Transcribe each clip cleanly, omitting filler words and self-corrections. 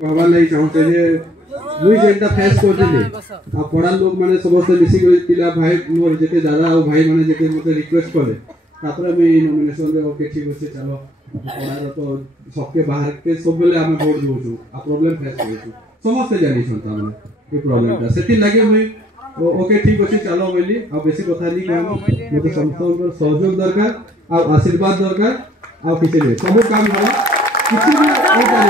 कहबार लगी चाहते जे मुई जेंटा फेस करथिले आ पढ़ा लोग माने समस्त मिसी पिला भाई मोर जेते दादा और भाई माने जेते मते रिक्वेस्ट करे तापर मैं नॉमिनेशन रे ओके ठीक होसे चलो पढ़ा तो सबके बाहर के सब बेले हम वोट दोछु आ प्रॉब्लम फेस करछु समस्त जानि छता माने ये प्रॉब्लम ता सेति लागि मैं ओके ठीक होसे चलो बोली आ बेसी कथा नहीं कहम मते समस्त सहयोग दरकार आ आशीर्वाद दरकार आ किछि नै सब काम होला किछि भी ओटा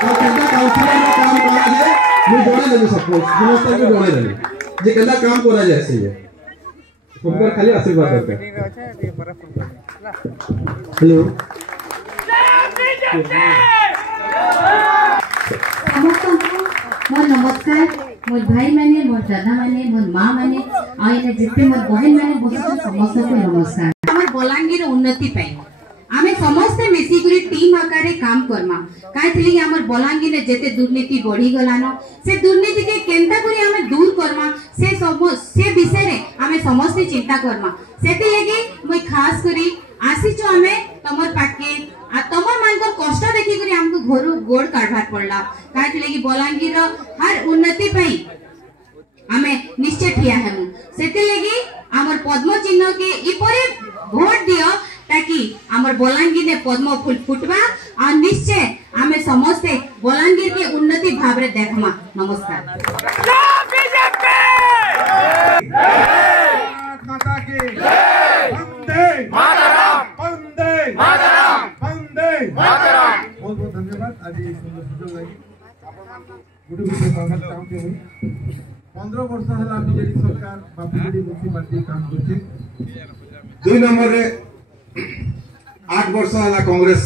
तो केदा काउंसिलर में काम करा जाए मैं जोड़े देबे सपोज समस्त के जोड़े देबे जे केदा काम करा जाए से ये तुमको खाली आशीर्वाद दरकार हेलो मोर नमस्कार मोर भाई माने मोर दादा माने मोर मां माने आइने जिते मोर बहन माने बहुत समस्त को नमस्कार हमर बलांगीर उन्नति पाई आमे समस्त मिसिकुरी टीम आकारे काम करमा काइथली हमर बलांगीर ने जेते दुर्नीति बढ़ी गलानो से दुर्नीति के केंता करी आमे दूर करमा से विषय रे आमे समस्त चिंता करमा सेति लेगी মই खास करी आसी जो आमे तमर पाके आ तमर मानकर कष्ट देखि करी हमको घरु गोड़ काढबार पड़ला काइथली लेगी बलांगीर हर उन्नति पई आमे निश्चय ठिया हेमु सेति लेगी हमर पद्म चिन्ह के इपरे वोट दियो ताकि आमर बलांगीर ने पद्म फूल फुटवा और निश्चय आमे समस्ते बलांगीर के उन्नति भाव रे देखमा नमस्कार माता की वंदे मातरम वंदे मातरम वंदे मातरम बहुत बहुत धन्यवाद आज ये सुंदर सुजोग लगी गुड गुड स्वागत चाहते हैं 15 वर्ष हला बीजेडी सरकार बापुडी म्युनिसिपालिटी काम करछि 2 नंबर रे 8 वर्ष हला कांग्रेस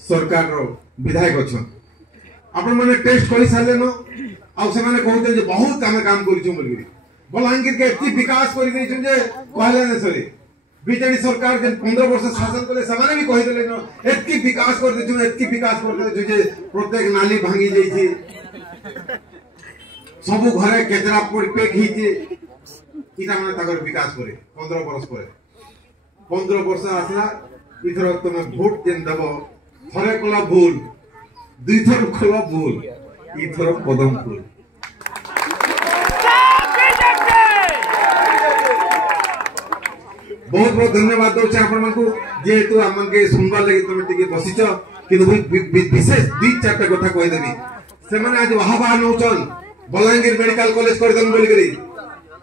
सरकार रो विधायक अछन आपण माने टेस्ट करि साले न आ से माने कहते जे बहुत हम काम करिछु बोली बलांगीर के एति विकास करि दैछु जे कहले न सरी बीजेडी सरकार के 15 वर्ष शासन करे समाने भी कहि देले न एति विकास कर दैछु एति विकास कर दैछु जे प्रत्येक नाली भांगी जाईछि सब घरे केतरा पेक हिचे इटा माने ताकर विकास करे 15 वर्ष पर 15 वर्ष आसला इथर तुम भोट देन दबो थरे कला भूल दुई थर कला भूल इथर पदम फूल बहुत बहुत धन्यवाद दउछ आपण मानकू जेहेतु हमन के सुनबा लागि तुम टिके बसिछ किंतु विशेष दुई चारटा कथा कहि देबी से माने आज वाहवा नउचन बलांगीर मेडिकल कॉलेज कर दन बोली करी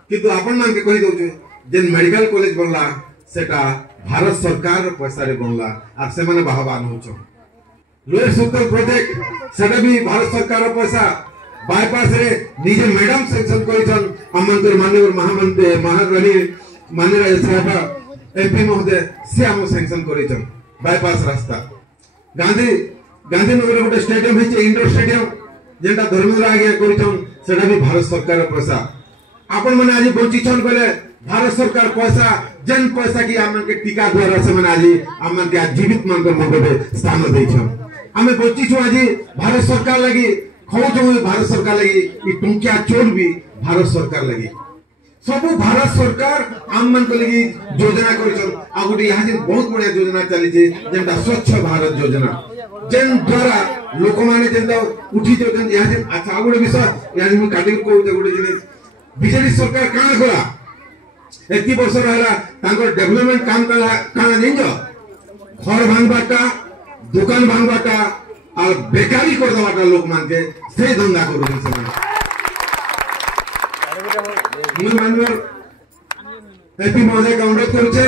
किंतु आपण मान के कहि दउछ जे मेडिकल कॉलेज बनला सेटा भारत सरकार पैसा रे बनला आ से माने वाहवा नउचन लोहे सुतर प्रोजेक्ट सेटा भी भारत सरकार रो पैसा बाईपास रे निजे मैडम सेक्शन करिछन अमंतर माननीय महामंत्री महारानी माननीय साहब एमपी महोदय से हम सैंक्शन करिछन बाईपास रास्ता गांधीनगर गोटे स्टेडियम है इंडोर स्टेडियम जेटा धर्मेंद्र आगे करिछन सेटा भी भारत सरकार रो पैसा आपण माने आज बंचिछन बेले भारत सरकार पैसा जन पैसा की हमन के टीका द्वारा से माने आज हमन के जीवित मान के मगबे स्थान दैछन हमें बंचिछु आज भारत सरकार लगी खोजो भारत सरकार लगी ई टुंकिया चोर भी भारत सरकार लगी सब भारत सरकार आम मन को लगी योजना करिछन आ गुटे यहां जे बहुत बढ़िया योजना चली जे जेंटा स्वच्छ भारत योजना जेन द्वारा लोक माने जेंटा उठी जोजन यहां जे अच्छा गुटे विषय यहां हम काटी को गुटे जिनिस बीजेडी सरकार काना करा एति वर्ष रहला तांकर डेवलपमेंट काम काना नहीं जो घर भांगबाटा दुकान भांगबाटा और बेकारी कर दबाटा लोक मान के से धंधा करू से मानवर एपी महोदय का अनुरोध करू छे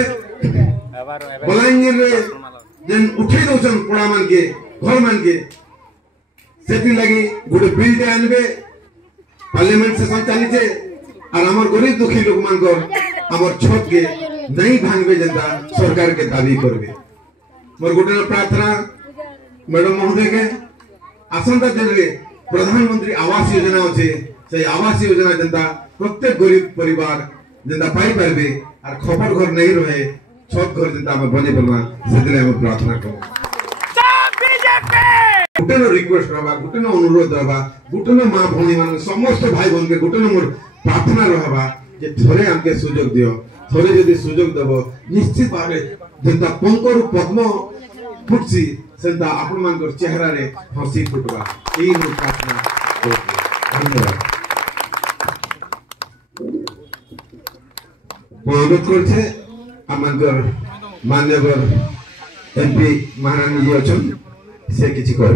बलांगीर रे जेन उठे दोचन पड़ा मान के घर मान के सेति लगी गुटे बिल दे आनबे पार्लियामेंट सेशन चली छे और हमर गरीब दुखी लोक मान को हमर छत के नहीं भांगबे जनता सरकार के दाबी करबे मोर गुटे प्रार्थना मैडम महोदय के आसंता दिन रे प्रधानमंत्री आवास योजना होचे से आवास योजना जनता प्रत्येक गरीब परिवार जनता पाई पारबे और खबर घर नहीं रहे छत घर जनता हम बने बनवा सेदिले हम प्रार्थना करू गुटेनो रिक्वेस्ट रहबा गुटेनो अनुरोध रहबा गुटेनो मां भौणी मान समस्त भाई बहन के गुटेनो मोर प्रार्थना रहबा जे थोरे हमके सुयोग दियो थोरे यदि सुयोग देबो निश्चित भाबे जनता पंकरु पद्म फुटसी सेंता आपण मानकर चेहरा रे हसी फुटवा एई मोर प्रार्थना करते धन्यवाद अनुरोध करछे आमंकर मान्यवर एमपी महारानी जी अछन से किछि कर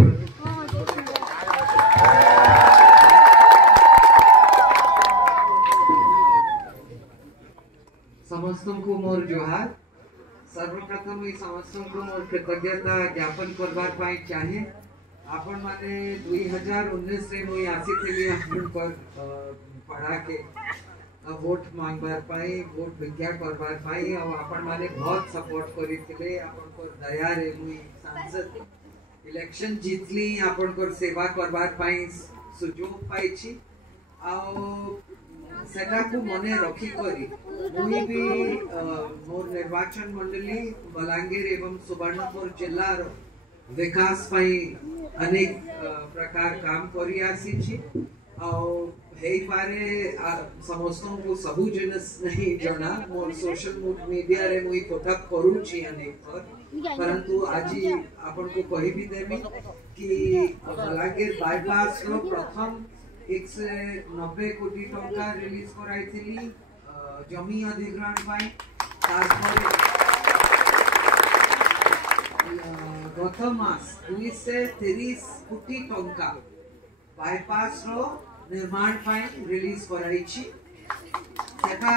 समस्त को मोर जोहार सर्वप्रथम ये समस्त को मोर कृतज्ञता ज्ञापन करबार पाई चाहे आपण माने 2019 रे मुई आसीथिली आपण पर पढ़ा के वोट मांगबार पाई वोट भिक्षा करबार पाई और आपण माने बहुत सपोर्ट करिथिले आपण को दया रे मुई सांसद इलेक्शन जीतली आपण को सेवा करबार पाई सुजोग पाइछि आ सेटा को मने रखी करी मुई भी मोर निर्वाचन मंडली बलांगीर एवं सुवर्णपुर जिला रो विकास पाई अनेक प्रकार काम करी आसी छी और हेई पारे समस्तों को सबु जिनस नहीं जणा मोर सोशल मीडिया रे मुई पोटअप करू छी अनेक परंतु आज आपन को कहि भी देबी कि बलांगीर बाईपास रो प्रथम 190 कोटी टंका रिलीज कराइथिली जमी अधिग्रहण पाई गत मास 230 कोटी टंका बाईपास रो निर्माण पाई रिलीज कराइछि सेटा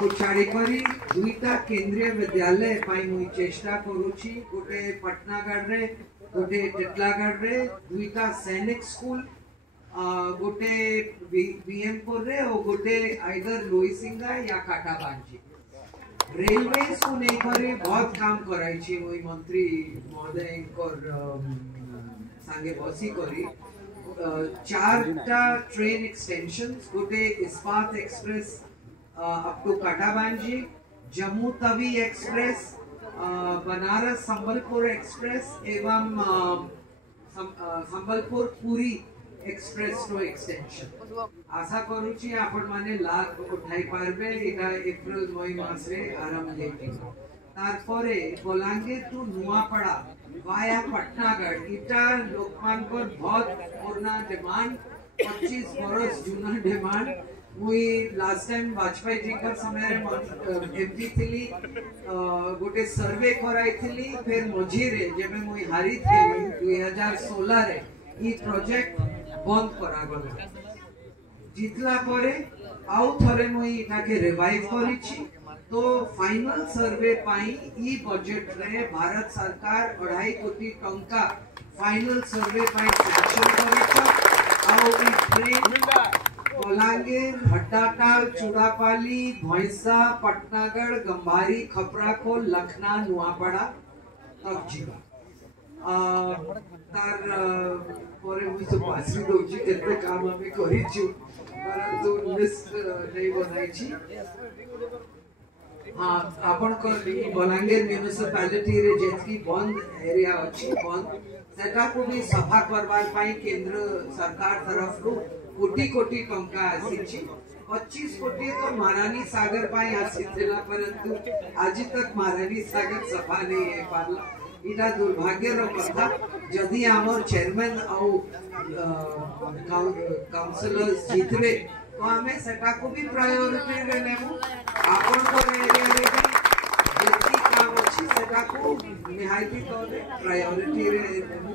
को छाड़ी करी दुईटा केंद्रीय विद्यालय पाई मुई चेष्टा करूछि गोटे पटनागढ़ रे गोटे टिटलागढ़ रे दुईटा सैनिक स्कूल गोटे बीएमपुर रे और गोटे आइदर लोईसिंगा या काटाबांजी रेलवे को नहीं करे बहुत काम कराई छी मुई मंत्री महोदय को संगे बसी करी 4टा ट्रेन एक्सटेंशंस गोटे Ispat express up to Kantabanji Jammu Tawi express Banaras Sambalpur express एवं संबलपुर पुरी एक्सप्रेस रो एक्सटेंशन आशा करूची आपण माने लाभ उठाई पारबे इटा अप्रैल मई मास रे आरंभ हेती तारपरे बलांगीर टू नुआपड़ा वाया पटनागढ़ इटा लोकमान को बहुत पुराना डिमांड 25 बरस जुना डिमांड मुई लास्ट टाइम वाजपेयी जी का समय एमपी थिली गोटे सर्वे कराई थिली फिर मझीरे जेबे मुई हारी थिली 2016 रे ई प्रोजेक्ट बंद करा गला जितला परे आउ थरे मुई इटाके रिवाइव करिछि तो फाइनल सर्वे पाई ई बजट रे भारत सरकार 2.5 कोटी टंका फाइनल सर्वे पाई सैंक्शन करिछ आउ ई ट्रेन बलांगीर हट्टाटाल चूड़ापाली भैंसा पटनागढ़ गंभारी खपराखोल लखना नुआपड़ा तक जीवा तार परे मुई सब आसी दोची केते काम आमे करिछु परंतु लिस्ट नहीं बनाई छी हां आपण को बलांगीर म्युनिसिपैलिटी रे जेतकी बंद एरिया अछि बंद सेटा को भी सफा करबार पाई केंद्र सरकार तरफ रो कोटी कोटी टंका आसी छी 25 कोटी तो महारानी सागर पाई आसी थिला परंतु आज तक महारानी सागर सफा नहीं है पारला इटा दुर्भाग्य रो कथा जदी हमर चेयरमैन और काउंसिलर्स जीतबे तो हमें सेटा को भी प्रायोरिटी रे लेमु आपन को एरिया रे जेती काम अछि सेटा को निहायती तौरे प्रायोरिटी रे लेमु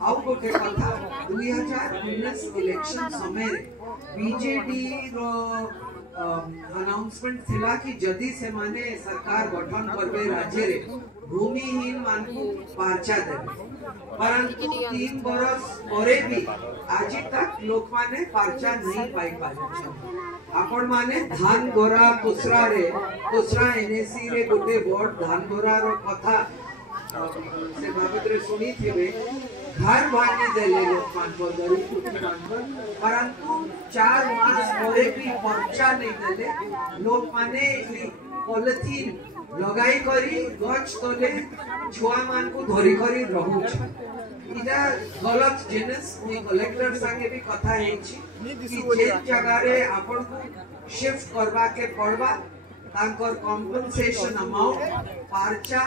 आउ गोटे कथा 2019 इलेक्शन समय रे बीजेडी रो अनाउंसमेंट थिला कि जदी से माने सरकार गठन करबे राज्य रे भूमिहीन मान को पार्चा देबे परंतु 3 बरस परे भी आज तक लोक माने पार्चा नहीं पाई पाले आपण माने धान गोरा दूसरा एनएसी रे गोटे बोर्ड धान गोरा रो कथा से बाबत रे सुनी थिबे घर भानी देले लोक मान को गरीब मान को परंतु 4 मास परे भी पर्चा नहीं देले लोक माने पॉलिथीन लगाई करी गच तले छुआ मान को धरी करी रहू इटा गलत जिनस मुई कलेक्टर संगे भी कथा हेछि कि जे जगह रे आपण को शिफ्ट करबा के पड़बा तांकर कंपनसेशन अमाउंट पार्चा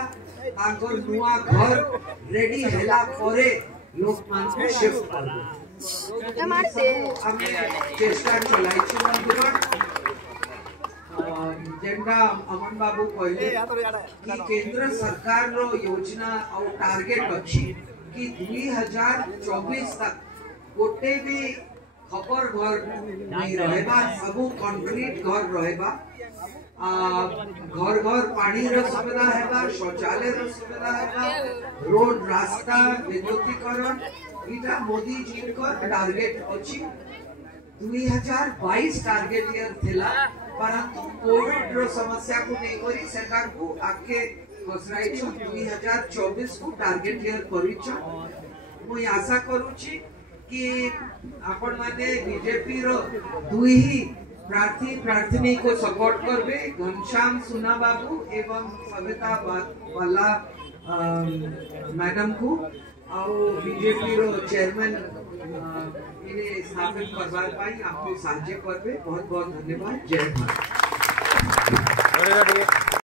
तांकर नुआ घर रेडी हैला परे लोक मान को शिफ्ट करबे हमें चेष्टा चलाई छु बंधुगण जेंडा अमन बाबू कहले कि केंद्र सरकार रो योजना और टारगेट अछि कि 2024 तक गोटे भी खपर घर नहीं रहेबा सबु कंक्रीट घर रहेबा घर घर पानी रो सुविधा हेबा शौचालय रो सुविधा हेबा रोड रास्ता विद्युतीकरण इटा मोदी जी को टारगेट अछि 2022 टारगेट ईयर थिला परंतु कोविड रो समस्या को नहीं करी सरकार को आके घोषणाई 2024 को टारगेट ईयर करिछ मु आशा करूची कि आपण माने बीजेपी रो दुई ही प्रार्थी प्रार्थनी को सपोर्ट करबे घनश्याम सुना बाबू एवं सविता वाला मैडम को और बीजेपी रो चेयरमैन इन्हें स्थापित करवार पाई आपको साहाय्य करबे बहुत बहुत धन्यवाद जय भारत।